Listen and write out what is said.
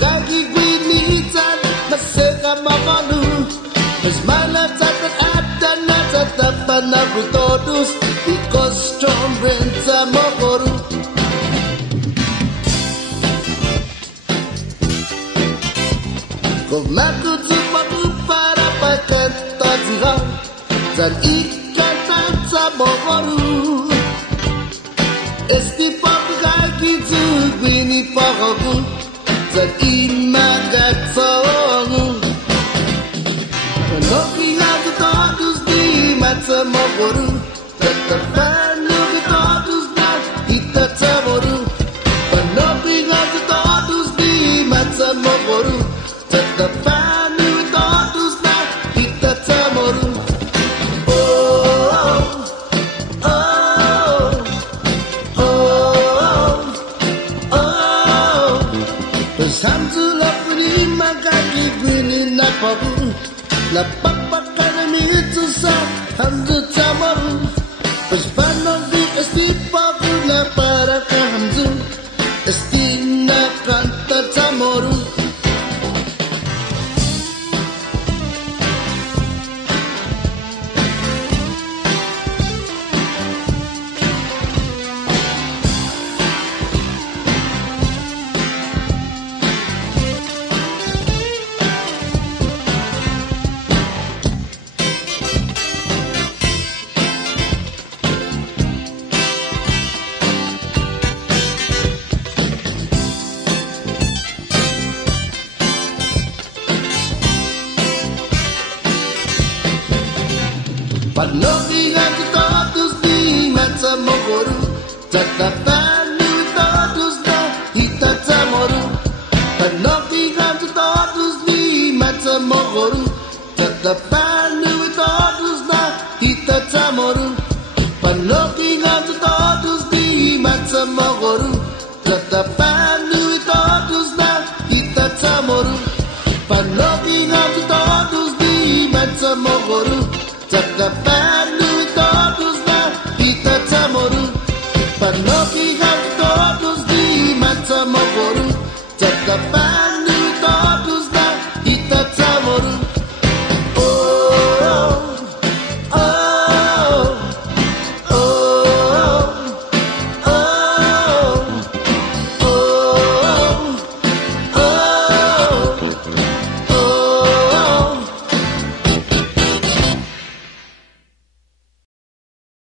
Kaki gwinitan maseka mamalu mas mana catat ada na catapan aku todos ikos trombenza mokoru kau laku cupaku para paket tajihau dan ikan tanca mokoru estipaku kaki gwini pakoku dan imagat songu looking at the todos di mata mokoru tetapanu ke todos na ita tamoru looking at the todos di mata mokoru tetapanu ke todos na ita tamoru Samsula puni magagi gwini na pabu la papakana mi itsusa hamzu tamaru pas panog di esti pabu na para ka hamzu esti na kanta tamaru Looking at the todos di mata mokoru tatapanu todos na ita tamoru looking at the todos di mata mokoru tatapanu todos na ita tamoru looking at the todos di mata mokoru tatapanu todos na ita tamoru looking at the todos di mata mokoru tatapanu